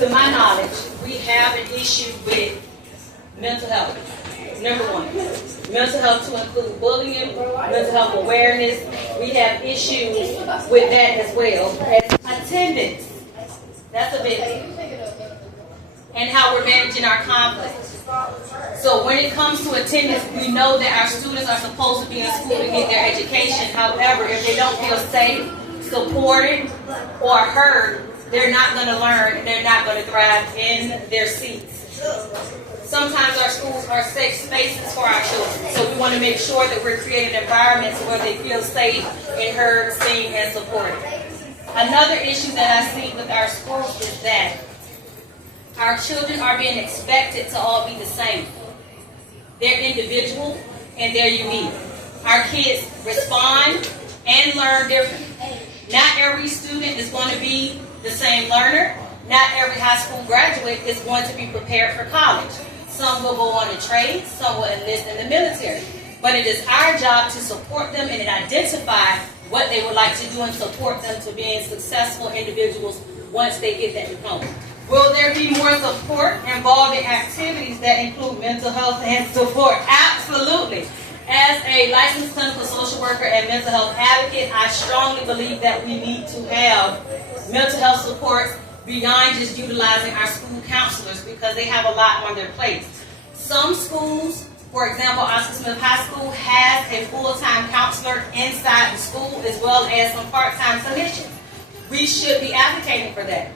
to my knowledge, we have an issue with mental health. Number one, mental health to include bullying, mental health awareness. We have issues with that as well as attendance. That's a big one. And how we're managing our conflicts. So when it comes to attendance, we know that our students are supposed to be in school to get their education. However, if they don't feel safe, supported, or heard, they're not going to learn and they're not going to thrive in their seats. Sometimes our schools are safe spaces for our children. So we want to make sure that we're creating environments where they feel safe and heard, seen, and supported. Another issue that I see with our schools is that our children are being expected to all be the same. They're individual and they're unique. Our kids respond and learn differently. Not every student is going to be the same learner. Not every high school graduate is going to be prepared for college. Some will go on to trade, some will enlist in the military. But it is our job to support them and identify what they would like to do and support them to being successful individuals once they get that diploma. Will there be more support involved in activities that include mental health and support? Absolutely. As a licensed clinical social worker and mental health advocate, I strongly believe that we need to have mental health supports beyond just utilizing our school counselors because they have a lot on their plate. Some schools, for example, Oscar Smith High School has a full-time counselor inside the school as well as some part-time submissions. We should be advocating for that.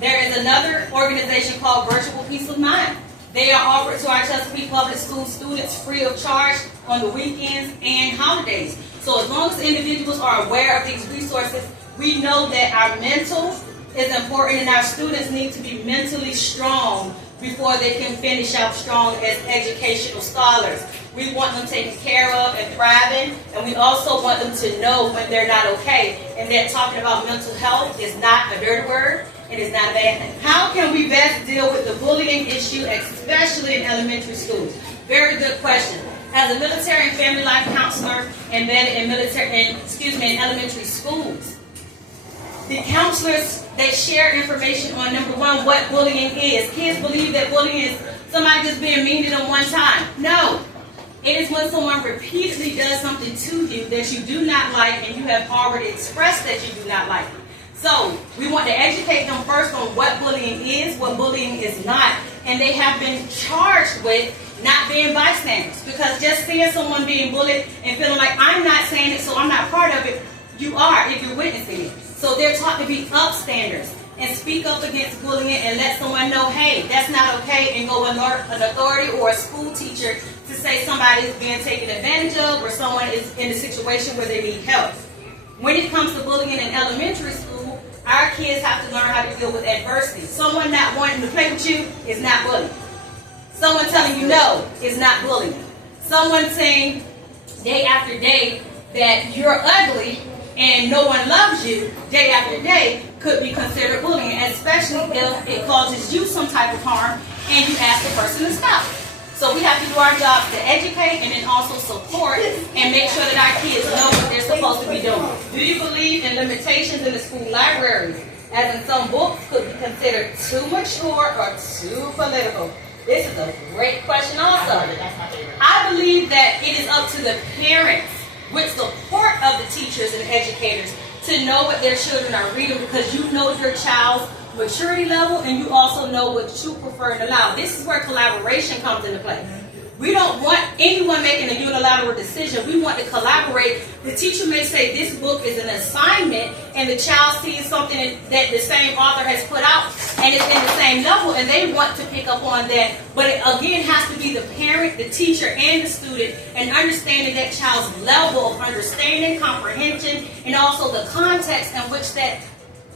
There is another organization called Virtual Peace of Mind. They are offered to our Chesapeake Public School students free of charge on the weekends and holidays. So as long as individuals are aware of these resources, we know that our mental is important and our students need to be mentally strong before they can finish out strong as educational scholars. We want them taken care of and thriving, and we also want them to know when they're not okay, and that talking about mental health is not a dirty word. It is not a bad thing. How can we best deal with the bullying issue, especially in elementary schools? Very good question. As a military and family life counselor embedded in in elementary schools, the counselors, they share information on, number one, what bullying is. Kids believe that bullying is somebody just being mean to them one time. No. It is when someone repeatedly does something to you that you do not like and you have already expressed that you do not like it. So we want to educate them first on what bullying is, what bullying is not, and they have been charged with not being bystanders. Because just seeing someone being bullied and feeling like I'm not saying it, so I'm not part of it, you are if you're witnessing it. So they're taught to be upstanders and speak up against bullying and let someone know, hey, that's not okay, and go alert an authority or a school teacher to say somebody is being taken advantage of or someone is in a situation where they need help. When it comes to bullying in elementary school, our kids have to learn how to deal with adversity. Someone not wanting to play with you is not bullying. Someone telling you no is not bullying. Someone saying day after day that you're ugly and no one loves you day after day could be considered bullying, especially if it causes you some type of harm and you ask the person to stop. So we have to do our job to educate and then also support and make sure that our kids know what they're supposed to be doing. Do you believe in limitations in the school libraries, as in some books could be considered too mature or too political? This is a great question also. I believe that it is up to the parents, with support of the teachers and educators, to know what their children are reading because you know your child's maturity level and you also know what you prefer and allow. This is where collaboration comes into play. We don't want anyone making a unilateral decision. We want to collaborate. The teacher may say this book is an assignment and the child sees something that the same author has put out and it's in the same level and they want to pick up on that. But it again has to be the parent, the teacher, and the student and understanding that child's level of understanding, comprehension, and also the context in which that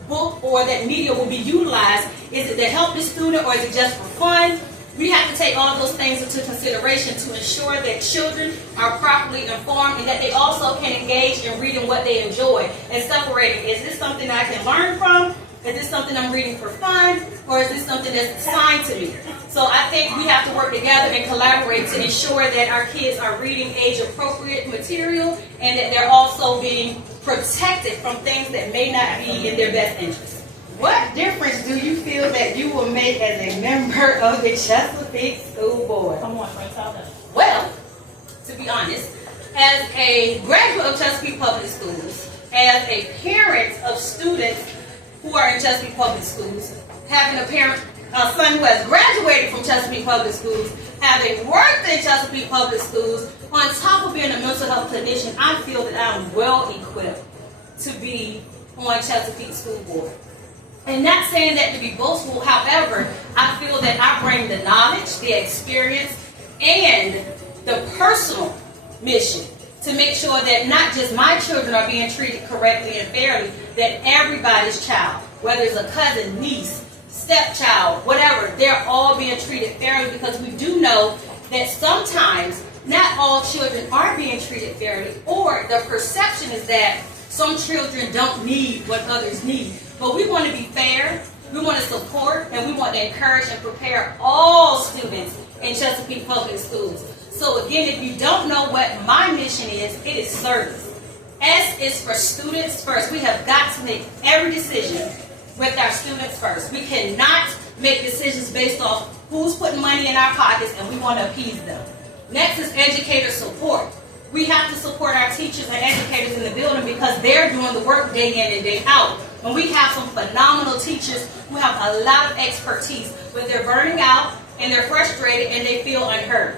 book or that media will be utilized. Is it to help the student or is it just for fun? We have to take all those things into consideration to ensure that children are properly informed and that they also can engage in reading what they enjoy and separating. Is this something that I can learn from? Is this something I'm reading for fun? Or is this something that's assigned to me? So I think we have to work together and collaborate to ensure that our kids are reading age-appropriate material and that they're also being protected from things that may not be in their best interest. What difference do you feel that you will make as a member of the Chesapeake School Board? Come on, friends, tell them. Well, to be honest, as a graduate of Chesapeake Public Schools, as a parent of students who are in Chesapeake Public Schools, having a son who has graduated from Chesapeake Public Schools, having worked in Chesapeake Public Schools, on top of being a mental health clinician, I feel that I am well equipped to be on Chesapeake School Board. And not saying that to be boastful, however, I feel that I bring the knowledge, the experience, and the personal mission to make sure that not just my children are being treated correctly and fairly, that everybody's child, whether it's a cousin, niece, stepchild, whatever, they're all being treated fairly, because we do know that sometimes not all children are being treated fairly, or the perception is that some children don't need what others need. But we want to be fair, we want to support, and we want to encourage and prepare all students in Chesapeake Public Schools. So again, if you don't know what my mission is, it is service. S is for students first. We have got to make every decision with our students first. We cannot make decisions based off who's putting money in our pockets and we want to appease them. Next is educator support. We have to support our teachers and educators in the building because they're doing the work day in and day out. And we have some phenomenal teachers who have a lot of expertise, but they're burning out and they're frustrated and they feel unheard.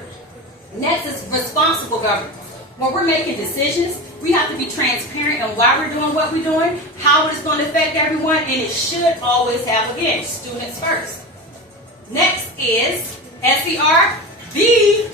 Next is responsible governance. When we're making decisions, we have to be transparent on why we're doing what we're doing, how it's going to affect everyone, and it should always have, again, students first. Next is SER, the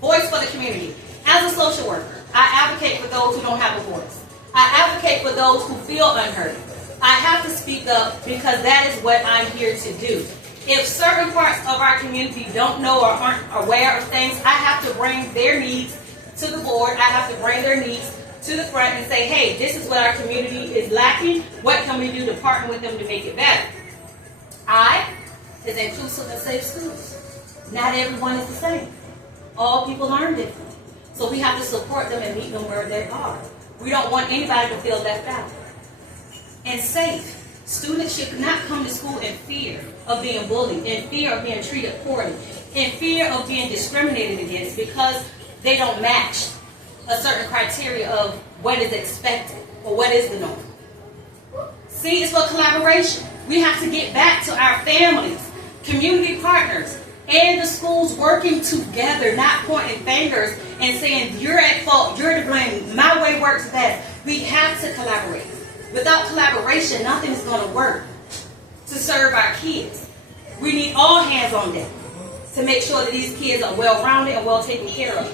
voice for the community. As a social worker, I advocate for those who don't have a voice. I advocate for those who feel unheard. I have to speak up because that is what I'm here to do. If certain parts of our community don't know or aren't aware of things, I have to bring their needs to the board. I have to bring their needs to the front and say, hey, this is what our community is lacking. What can we do to partner with them to make it better? I is inclusive and safe schools. Not everyone is the same. All people learn differently. So we have to support them and meet them where they are. We don't want anybody to feel left out. And safe. Students should not come to school in fear of being bullied, in fear of being treated poorly, in fear of being discriminated against because they don't match a certain criteria of what is expected or what is the norm. C is for collaboration. We have to get back to our families, community partners, and the schools working together, not pointing fingers and saying, you're at fault, you're to blame, my way works best. We have to collaborate. Without collaboration, nothing is going to work to serve our kids. We need all hands on deck to make sure that these kids are well-rounded and well taken care of.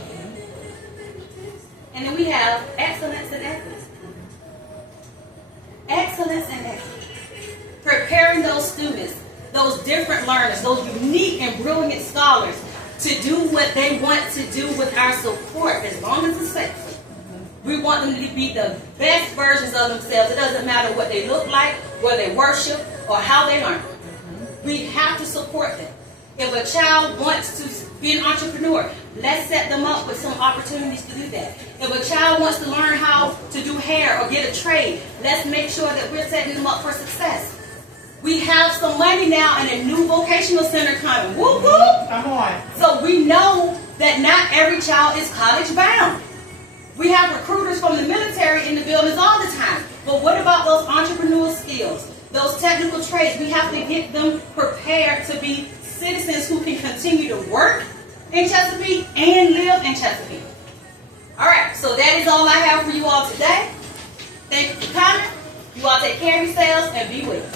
And then we have excellence and equity. Excellence and equity. Preparing those students, those different learners, those unique and brilliant scholars to do what they want to do with our support, as long as it's safe. We want them to be the best versions of themselves. It doesn't matter what they look like, where they worship, or how they learn. We have to support them. If a child wants to be an entrepreneur, let's set them up with some opportunities to do that. If a child wants to learn how to do hair or get a trade, let's make sure that we're setting them up for success. We have some money now and a new vocational center coming. Whoop, whoop. Come on. So we know that not every child is college bound. We have recruiters from the military in the buildings all the time. But what about those entrepreneurial skills, those technical trades? We have to get them prepared to be citizens who can continue to work in Chesapeake and live in Chesapeake. All right, so that is all I have for you all today. Thank you for coming. You all take care of yourselves and be well.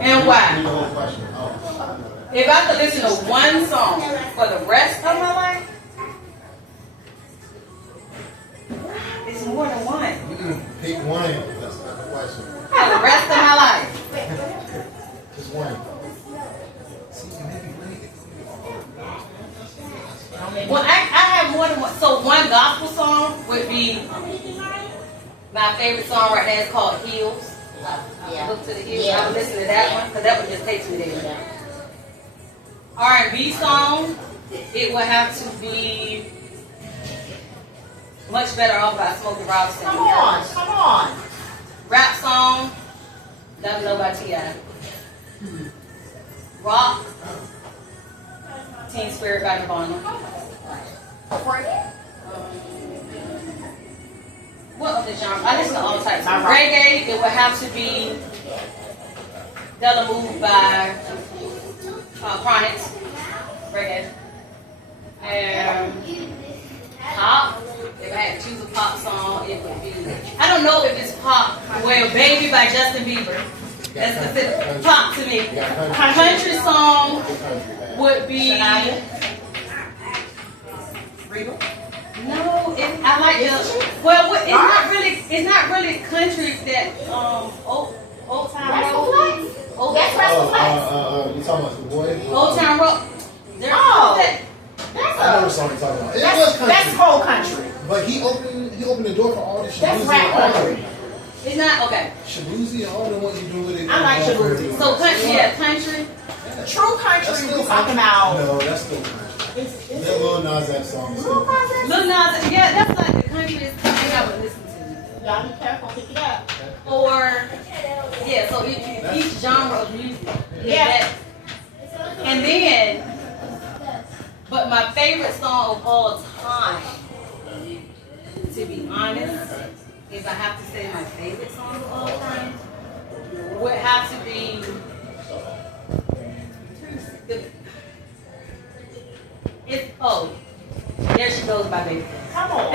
And why? If I could listen to one song for the rest of my life, it's more than one. You can pick one. That's not the question. For the rest of my life. Just one. Well, I have more than one. So one gospel song would be my favorite song right now. It's called Heels. Look to the hills. I would listen to that one because that one just takes me there. R&B song, it would have to be Much Better Off by Smokey Robinson. Come on, come on. Rap song, Let Me Know by T.I. Rock, Teen Spirit by Nirvana. What other genre? I listen to all types. Reggae, it would have to be Della Move by Chronic. Reggae. Pop, if I had to choose a pop song, it would be, I don't know if it's pop. Well, Baby by Justin Bieber. That's considered pop to me. Country song would be. No, I like the. Well, it's not really country that Old Town Road. That's Rascal Flatts. You talking about the boy? Old Town Road. I know the song you're talking about. It was country. That's whole country. But he opened the door for all this. That's rap country. It's not okay. Shabuzi, all the ones you do with it. I like Shabuzi. So country, country. True country, we're talking about. No, that's still country. That Lil Nas X song. Lil Nas X? Lil Nas, yeah, that's like the countryest thing I would listen to. Y'all be careful, pick it up. Or, yeah, so each genre of music. Yeah. And then, but my favorite song of all time, to be honest, if I have to say my favorite song of all time, would have to be There She Goes by Baby. Come on.